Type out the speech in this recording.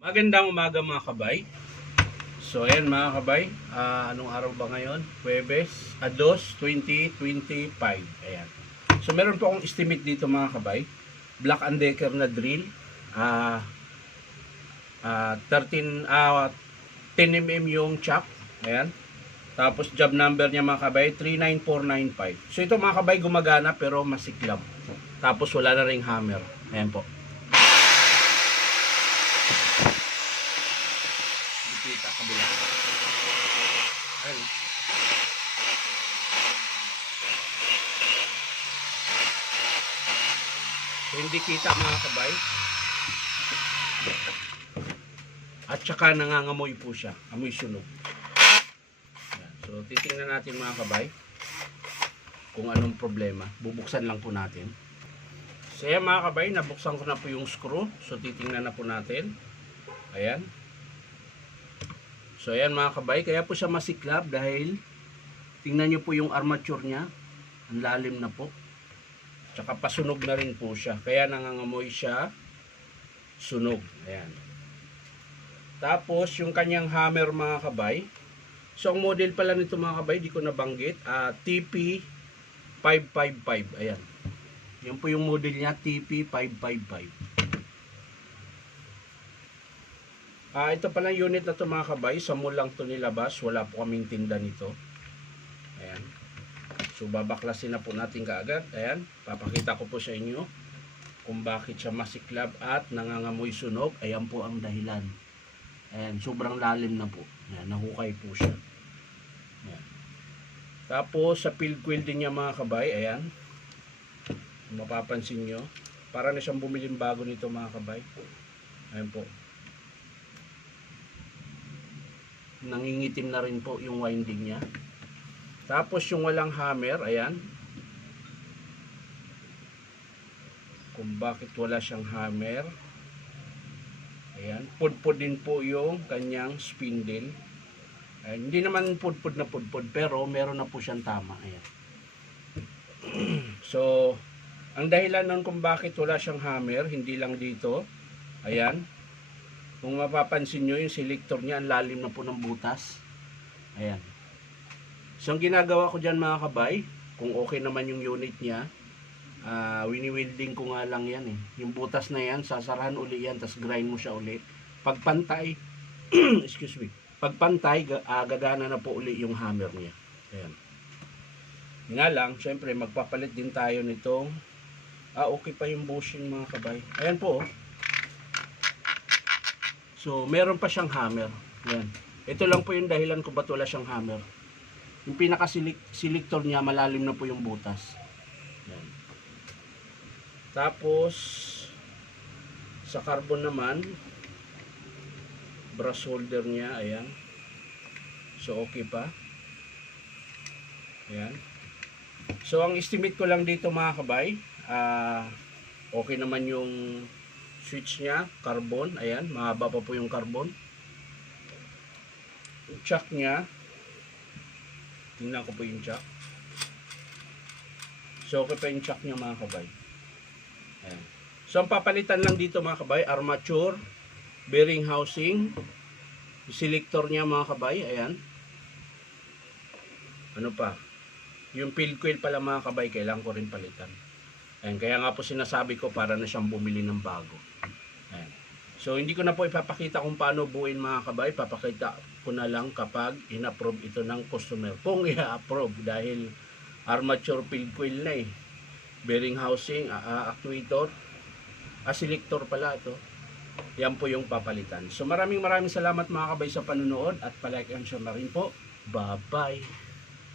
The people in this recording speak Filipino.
Magandang umaga mga kabay. So ayan mga kabay, anong araw ba ngayon? Huwebes, 2/20/25. Ayan. So meron po akong estimate dito mga kabay. Black & Decker na drill. 10 mm yung chop. Ayan. Tapos job number niya mga kabay, 39495. So ito mga kabay gumagana pero masiklab. Tapos wala na ring hammer. Ayan po. Kita kabila. Ayan. So, hindi kita mga kabay. At saka nangangamoy po siya. Amoy sunog. Ayan. So titingnan natin mga kabay kung anong problema. Bubuksan lang po natin. So ayan mga kabay, nabuksan ko na po yung screw. So titingnan na po natin. Ayan. So ayan mga kabay, kaya po siya masiklab dahil tingnan nyo po yung armature niya, ang lalim na po. Tsaka pasunog na rin po siya, kaya nangangamoy siya sunog. Ayan. Tapos yung kanyang hammer mga kabay, so ang model pala nito mga kabay, di ko nabanggit, TP555. Ayan. Yan po yung model niya, TP555. Ito pala unit na ito mga kabay, sa mall lang ito nilabas, wala po kaming tinda nito. Ayan. So babaklasin na po natin kaagad. Ayan, papakita ko po sa inyo kung bakit siya masiklab at nangangamoy sunog. Ayan po ang dahilan. Ayan, sobrang lalim na po. Ayan, nahukay po siya. Ayan. Tapos sa field coil din niya mga kabay, ayan. Mapapansin nyo, para na siyang bumiling bago nito mga kabay. Ayan po. Nangingitim na rin po yung winding niya. Tapos yung walang hammer, ayan. Kung bakit wala siyang hammer. Ayan, pudpud din po yung kanyang spindle. Ayan, hindi naman pudpud na pudpud, pero meron na po siyang tama. Ayan. So, ang dahilan nun kung bakit wala siyang hammer, hindi lang dito. Ayan. Kung mapapansin nyo, yung selector niya, ang lalim na po ng butas. Ayan. So, ang ginagawa ko dyan mga kabay, kung okay naman yung unit niya, wini-welding ko nga lang yan eh. Yung butas na yan, sasarahan uli yan, tas grind mo siya uli. Pag pantay, excuse me, pag pantay, gagana na po uli yung hammer niya. Ayan. Nga lang, syempre, magpapalit din tayo nitong, okay pa yung bushing mga kabay. Ayan po, oh. So, meron pa siyang hammer. Ayan. Ito lang po yung dahilan kung ba't wala siyang hammer. Yung pinaka-selector niya, malalim na po yung butas. Ayan. Tapos, sa carbon naman, brass holder niya, ayan. So, okay pa. Ayan. So, ang estimate ko lang dito mga kabay, okay naman yung switch niya, carbon, ayan, mahaba pa po yung carbon. Yung chuck niya, tingnan ko po yung chuck. So, okay pa yung chuck niya mga kabay. Ayan. So, ang papalitan lang dito mga kabay, armature, bearing housing, selector niya mga kabay, ayan. Ano pa? Yung field coil pala mga kabay, kailangan ko rin palitan. Ayan, kaya nga po sinasabi ko para na siyang bumili ng bago. Ayan. So hindi ko na po ipapakita kung paano buuin mga kabay. Papakita ko na lang kapag in-approve ito ng customer. Kung i-approve dahil armature field coil na eh. Bearing housing, actuator, selector pala ito. Yan po yung papalitan. So maraming salamat mga kabay sa panunood at palike and share na rin po. Bye bye.